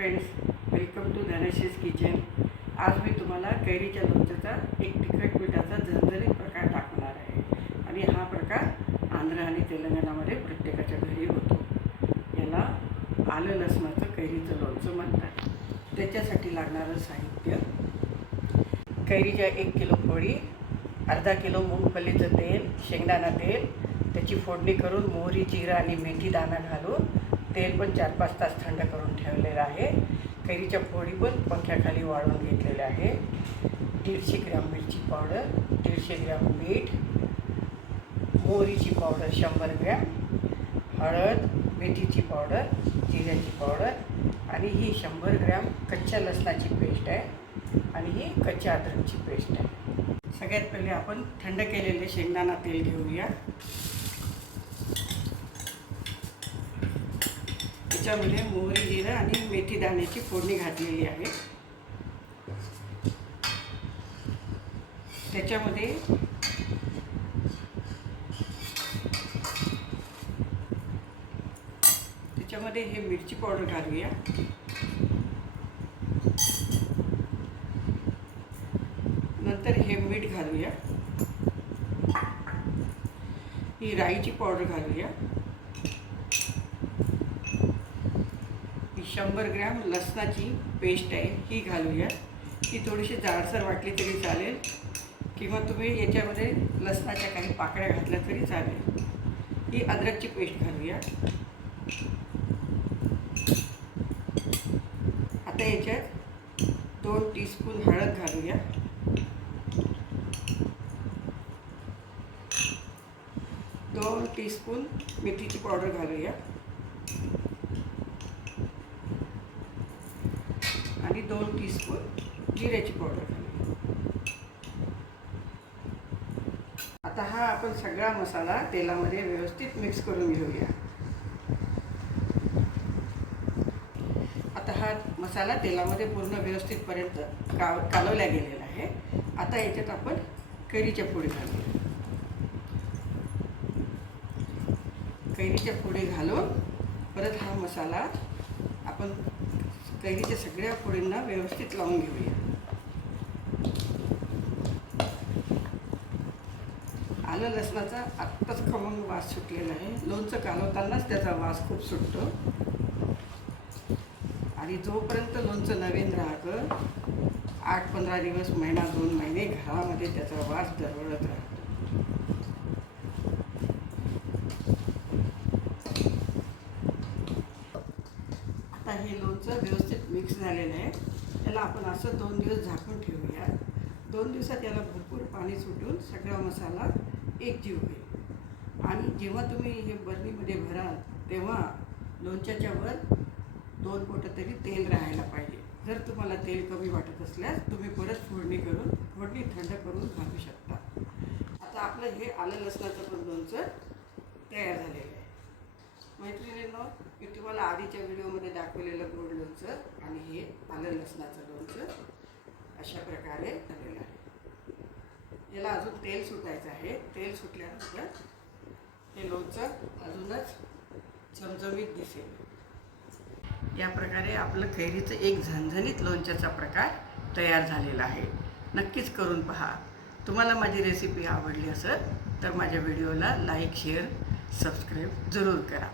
Friends welcome to Dhanashree's kitchen आज मी तुम्हाला कैरीच्या लोणच्याचा एक तिखट मिठाचा झणझणीत प्रकार दाखवणार आहे. आणि हा प्रकार आंध्र आणि तेलंगणामध्ये प्रत्येकाच्या घरी होतो. याला आलं लसणाचं कैरीचं लोणचं म्हणतात. त्याच्यासाठी लागणारं साहित्य. कैरीच्या एक किलो पोळी अर्धा किलो मूगफलीचं तेल शेंगदाणा तेल त्याची फोडणी करून मोहरी जिरा आणि मेथी दाणा घालून तेल पण चार पाच तास थंड करून ठेवलेलं आहे. कैरीच्या फोडी पण पंख्याखाली वाळून घेतलेल्या आहे दीडशे ग्रॅम मिरची पावडर दीडशे ग्रॅम मीठ मोहरीची पावडर शंभर ग्रॅम हळद मेथीची पावडर जिऱ्याची पावडर आणि ही शंभर ग्रॅम कच्च्या लसणाची पेस्ट आहे आणि ही कच्च्या अद्रकची पेस्ट आहे. सगळ्यात पहिले आपण थंड केलेले शेंगदाणा तेल घेऊया. त्याच्यामध्ये मोहरी जिरं आणि मेथी दाण्याची फोडणी घातलेली आहे. त्याच्यामध्ये त्याच्यामध्ये हे मिरची पावडर घालूया. नंतर हे मीठ घालूया. ही राईची पावडर घालूया ही शंभर ग्रॅम लसणाची पेस्ट आहे ही घालूया ही थोडीशी जाडसर वाटली तरी चालेल. किंवा तुम्ही याच्यामध्ये लसणाच्या काही पाकळ्या घातल्या तरी चालेल. ही अद्रकची पेस्ट घालूया आता याच्यात दोन टीस्पून हळद घालूया दोन टीस्पून मेथीची पावडर घालूया आणि दोन टीस्पून जिऱ्याची पावडर आता हा आपण सगळा मसाला तेलामध्ये व्यवस्थित मिक्स करून घेऊया. आता हा मसाला तेलामध्ये पूर्ण व्यवस्थितपर्यंत का कालवला गेलेला आहे. आता याच्यात आपण कैरीच्या पुढे घालूया. कैरीच्या पुढे घालून परत हा मसाला आपण कैरीच्या सगळ्या फोडींना व्यवस्थित लावून घेऊया. आलं लसणाचा आत्ताच खमंग वास सुटलेला आहे. लोणचं कालवतानाच त्याचा वास खूप सुटतो. आणि जोपर्यंत लोणचं नवीन राहतं आठ पंधरा दिवस महिना दोन महिने घरामध्ये त्याचा वास दरवळत राहतो. आता हे लोणचं व्यवस्थित मिक्स झालेलं आहे. त्याला आपण असं दोन दिवस झाकून ठेवूया. दोन दिवसात याला भरपूर पाणी सुटून सगळा मसाला एकजीव होईल. आणि जेव्हा तुम्ही हे बरणीमध्ये भराल तेव्हा लोणच्याच्या वर दोन पोटं तरी तेल राहायला पाहिजे. जर तुम्हाला तेल कमी वाटत असल्यास तुम्ही परत फोडणी करून फोडणी थंड करून घालू शकता. आता आपलं हे आलं लसणाचं पण लोणचं तयार झालेलं आहे. मैत्रिणींनो मी तुम्हाला आधीच्या व्हिडिओमध्ये दाखवलेलं गोड लोणचं आणि हे आलं लसणाचं लोणचं अशा प्रकारे झालेलं आहे. याला अजून तेल सुटायचं आहे. तेल सुटल्यानंतर हे लोणचं अजूनच चमचमीत दिसेल. या प्रकारे आपलं कैरीचं एक झणझणीत लोणच्याचा प्रकार तयार झालेला आहे. नक्कीच करून पहा. तुम्हाला माझी रेसिपी आवडली असेल तर माझ्या व्हिडिओला लाईक शेअर सबस्क्राईब जरूर करा.